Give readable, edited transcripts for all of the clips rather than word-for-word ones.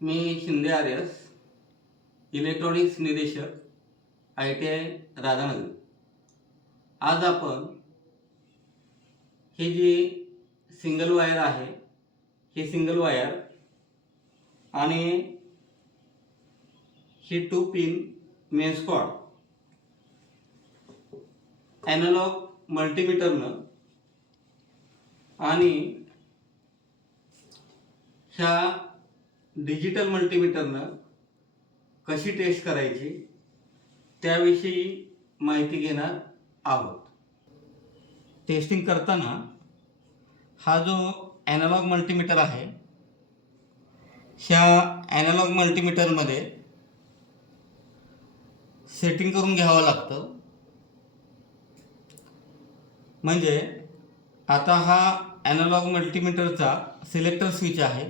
मी Shinde आर्यस, electronics निदेशक, ITI Radhanagari. आज आपण ही जी सिंगल वायर आहे, ही सिंगल वायर आणि ही 2 पिन मेन्स कॉर्ड ॲनालॉग मल्टीमीटरनं आणि ह्या डिजिटल मल्टीमीटरनं कशी टेस्ट करायची त्याविषयी माहिती घेणार आहोत. टेस्टिंग करताना हा जो ॲनालॉग मल्टीमीटर आहे, ह्या ॲनालॉग मल्टीमीटरमध्ये सेटिंग करून घ्यावं लागतं. म्हणजे आता हा ॲनालॉग मल्टीमीटरचा सिलेक्टर स्विच आहे.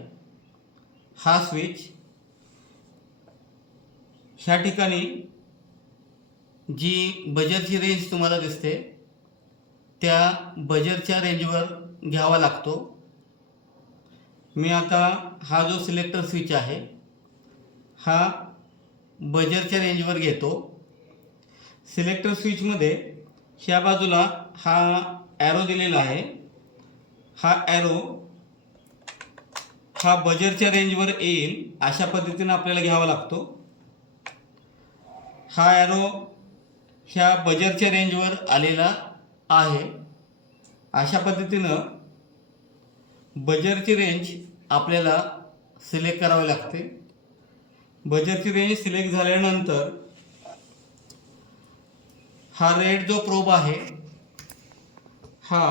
हा स्विच ह्या ठिकाणी जी बजरची रेंज तुम्हाला दिसते त्या बजरच्या रेंजवर घ्यावा लागतो. मी आता हा जो सिलेक्टर स्विच आहे हा बजरच्या रेंजवर घेतो. सिलेक्टर स्विचमध्ये ह्या बाजूला हा ॲरो दिलेला आहे. हा ॲरो हा बजरच्या रेंजवर येईल अशा पद्धतीनं आपल्याला घ्यावा लागतो. हा ॲरो ह्या बजरच्या रेंजवर आलेला आहे. अशा पद्धतीनं बजरची रेंज आपल्याला सिलेक्ट करावी लागते. बजरची रेंज सिलेक्ट झाल्यानंतर हा रेड जो प्रोब आहे हा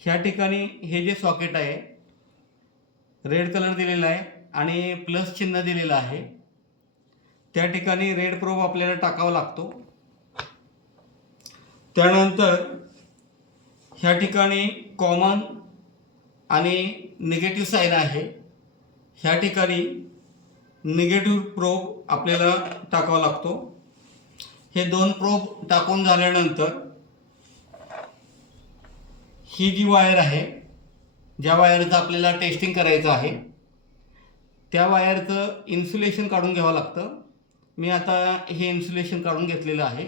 ह्या ठिकाणी हे जे सॉकेट आहे रेड कलर दिलेला आहे आणि प्लस चिन्ह दिलेलं आहे, त्या ठिकाणी रेड प्रोब आपल्याला टाकावा लागतो. त्यानंतर ह्या ठिकाणी कॉमन आणि निगेटिव्ह साईन आहे. ह्या ठिकाणी निगेटिव्ह प्रोब आपल्याला टाकावा लागतो. हे 2 प्रोब टाकून झाल्यानंतर ही जी वायर आहे, ज्या वायरचं आपल्याला टेस्टिंग करायचं आहे त्या वायरचं इन्सुलेशन काढून घ्यावं लागतं. मी आता हे इन्सुलेशन काढून घेतलेलं आहे.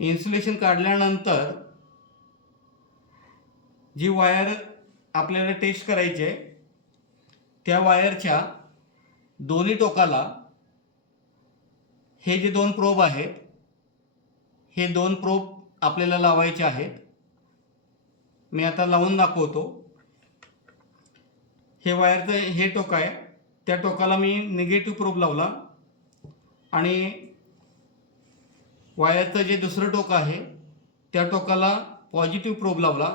इन्सुलेशन काढल्यानंतर जी वायर आपल्याला टेस्ट करायची आहे त्या वायरच्या दोन्ही टोकाला हे जे 2 प्रोब आहेत हे 2 प्रोब आपल्याला लावायचे आहेत. मी आता लावून दाखवतो. हे वायरचं हे टोक आहे, त्या टोकाला मी निगेटिव्ह प्रोब लावला आणि वायरचं जे दुसरं टोक आहे त्या टोकाला पॉझिटिव्ह प्रोब लावला.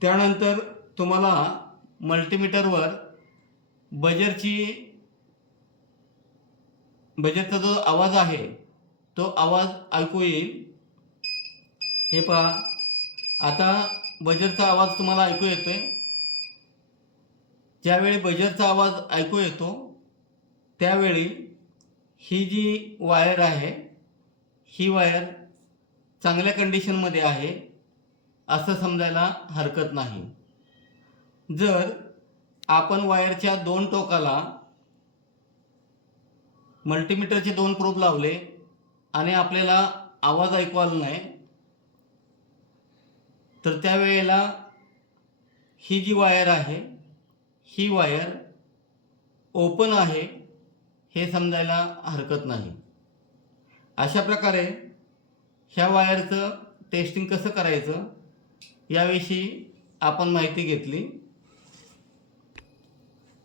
त्यानंतर तुम्हाला मल्टीमीटरवर बजरचा जो आवाज आहे तो आवाज ऐकू येईल. हे पहा, आता बजरचा आवाज तुम्हाला ऐकू येतोय. ज्यावेळी बजरचा आवाज ऐकू येतो त्यावेळी ही जी वायर आहे ही वायर चांगल्या कंडिशनमध्ये आहे असं समजायला हरकत नाही. जर आपण वायरच्या 2 टोकाला मल्टीमीटरचे 2 प्रोब लावले आणि आपल्याला आवाज ऐकू आला नाही तर त्यावेळेला ही जी वायर आहे ही वायर ओपन आहे हे समजायला हरकत नाही. अशा प्रकारे ह्या वायरचं टेस्टिंग कसं करायचं याविषयी आपण माहिती घेतली.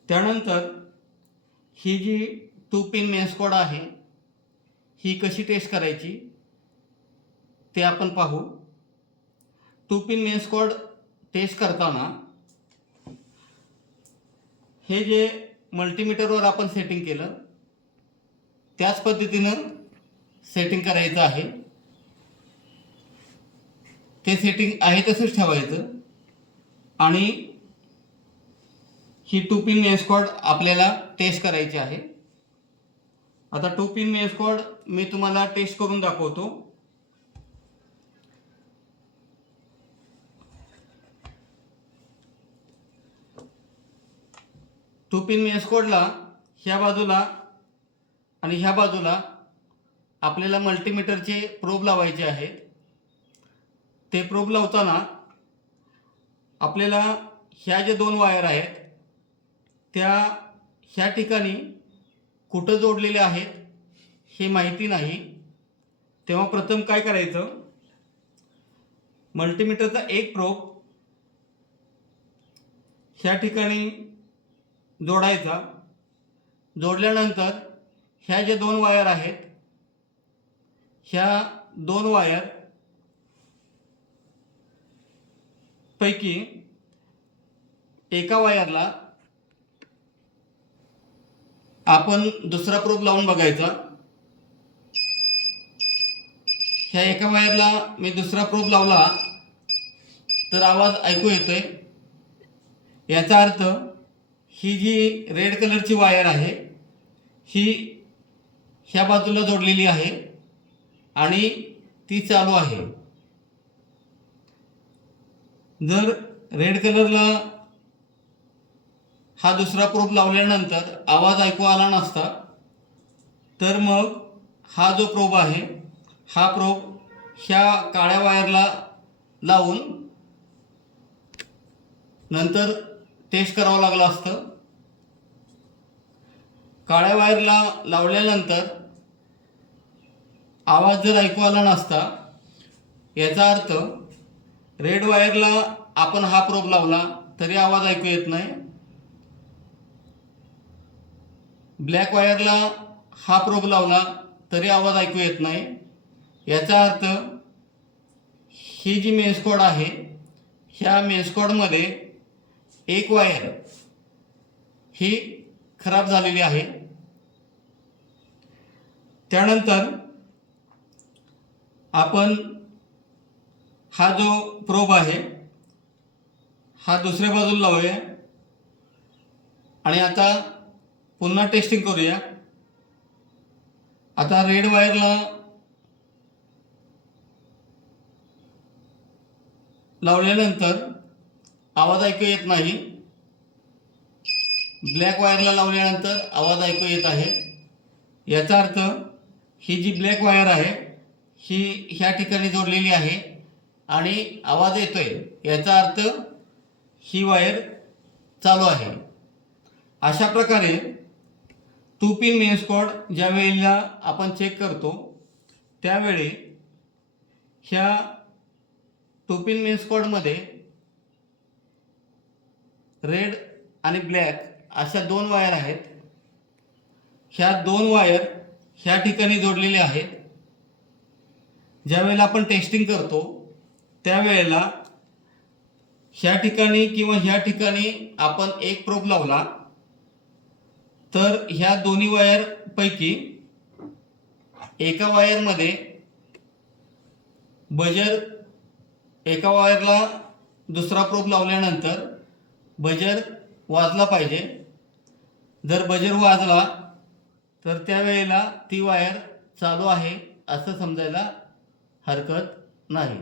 त्यानंतर ही जी 2 पिन मेन्स कॉर्ड आहे ही कशी टेस्ट करायची ते आपण पाहू. 2 पिन मेन्स कॉर्ड टेस्ट करताना हे जे मल्टीमीटरवर आपण सेटिंग केलं त्याच पद्धतीनं सेटिंग करायचं आहे. ते सेटिंग आहे तसंच ठेवायचं आणि ही 2 पिन मेन्स कॉर्ड आपल्याला टेस्ट करायची आहे. आता 2 पिन मेन्स कॉर्ड मी तुम्हाला टेस्ट करून दाखवतो. टू पिन मेन्स कोडला ह्या बाजूला आणि ह्या बाजूला आपल्याला मल्टीमीटरचे प्रोब लावायचे आहेत. ते प्रोब लावताना आपल्याला ह्या जे दोन वायर आहेत त्या ह्या ठिकाणी कुठं जोडलेल्या आहेत हे माहिती नाही. तेव्हा प्रथम काय करायचं, मल्टीमीटरचा एक प्रोब ह्या ठिकाणी जोडायचा. जोडल्यानंतर ह्या जे दोन वायर आहेत ह्या दोन वायर पैकी एका वायरला आपण दुसरा प्रोब लावून बघायचा. ह्या एका वायरला मी दुसरा प्रोब लावला तर आवाज ऐकू येतोय. याचा अर्थ ही जी रेड कलरची वायर आहे ही ह्या बाजूला जोडलेली आहे आणि ती चालू आहे. जर रेड कलरला हा दुसरा प्रोब लावल्यानंतर आवाज ऐकू आला नसता तर मग हा जो प्रोब आहे हा प्रोब ह्या काळ्या वायरला लावून नंतर टेस्ट करावं लागलं असतं. काळ्या वायरला लावल्यानंतर आवाज जर ऐकू आला नसता याचा अर्थ रेड वायरला आपण हा प्रोब लावला तरी आवाज ऐकू येत नाही. ब्लॅक वायरला हा प्रोब लावला तरी आवाज ऐकू येत नाही. याचा अर्थ ही जी मेन्स कोड आहे ह्या मेन्स कोडमध्ये एक वायर ही खराब झालेली आहे. त्यानंतर आपण हा जो प्रोब आहे हा दुसऱ्या बाजूला लावूया आणि आता पुन्हा टेस्टिंग करूया. आता रेड वायरला लावल्यानंतर आवाज ऐकू येत नाही. ब्लॅक वायरला लावल्यानंतर आवाज ऐकू येत आहे. याचा अर्थ ही जी ब्लॅक वायर आहे ही ह्या ठिकाणी जोडलेली आहे आणि आवाज येतोय. याचा अर्थ ही वायर चालू आहे. अशा प्रकारे टू पिन मेन्स कोड ज्या वेळेला आपण चेक करतो त्यावेळी ह्या टू पिन मेन्स कोडमध्ये रेड आणि ब्लॅक अशा दोन वायर आहेत. ह्या दोन वायर ह्या ठिकाणी जोडलेल्या आहेत. ज्या वेळेला आपण टेस्टिंग करतो त्यावेळेला ह्या ठिकाणी किंवा ह्या ठिकाणी आपण एक प्रोब लावला तर ह्या दोन्ही वायर पैकी एका वायरमध्ये बजर, एका वायरला दुसरा प्रोब लावल्यानंतर बजर वाजला पाहिजे. जर बजर वाजला तर त्यावेळेला ती वायर चालू आहे असं समजायला हरकत नाही.